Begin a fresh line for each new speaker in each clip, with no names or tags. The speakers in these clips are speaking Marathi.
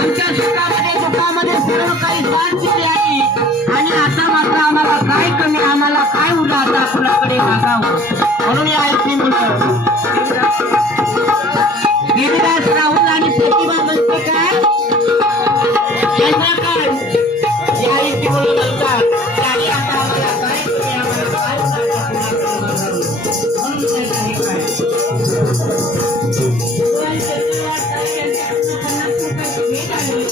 आमच्या सुखामध्ये दुःखामध्ये सर्व उरलं आता कुणाकडे मागावं म्हणून या आईची मुलं गिरिराज राहुल आणि प्रतिभा म्हणते काय यांना काय या आईची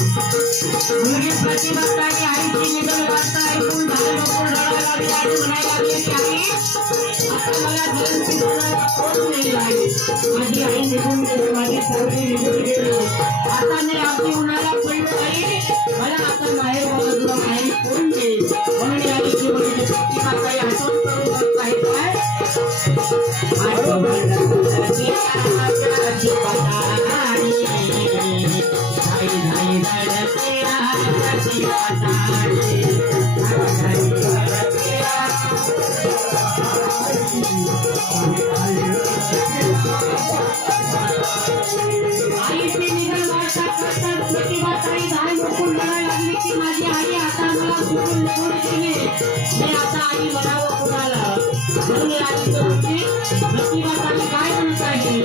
मुलगी प्रतिभाताई आईची निधन वार्ता ऐकून झालं बघून रडायला लागली आणि म्हणायला लागली गेली माझी सकाळी दहा धाय मला लागले की माझी आई आता मला सोडून निघून गेली मी आता आई म्हणावं कुणाला? म्हणून आई आईचं होती. प्रतिभाताई काय म्हणत आहे?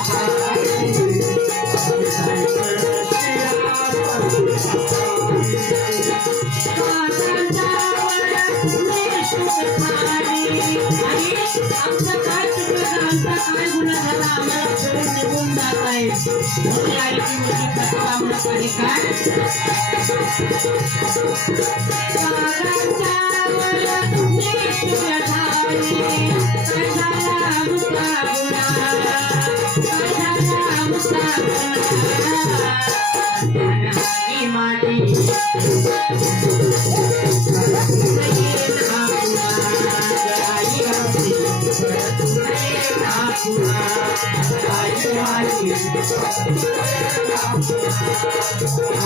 Thank you. आमचं काय चुकलं आमचा काय गुन्हा झाला आम्हाला सोडून निघून जात आहे? आईची काय?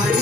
आई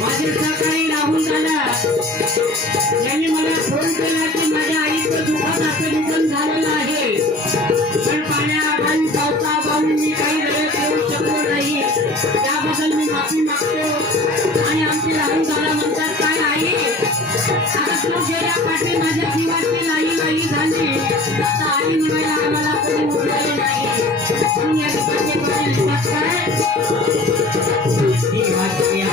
Majid Sakai Rahul Dana मला म्हणतात काय आई आता तू गेल्या पाठी माझ्या जीवाची नाही नाही झाली आता आई म्हणायला आम्हाला कोणी बोलायला नाही म्हणून या ठिकाणी म्हणतात काय जीवाची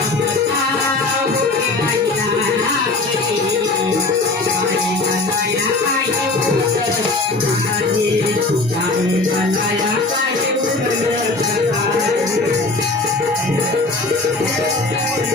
Thank you.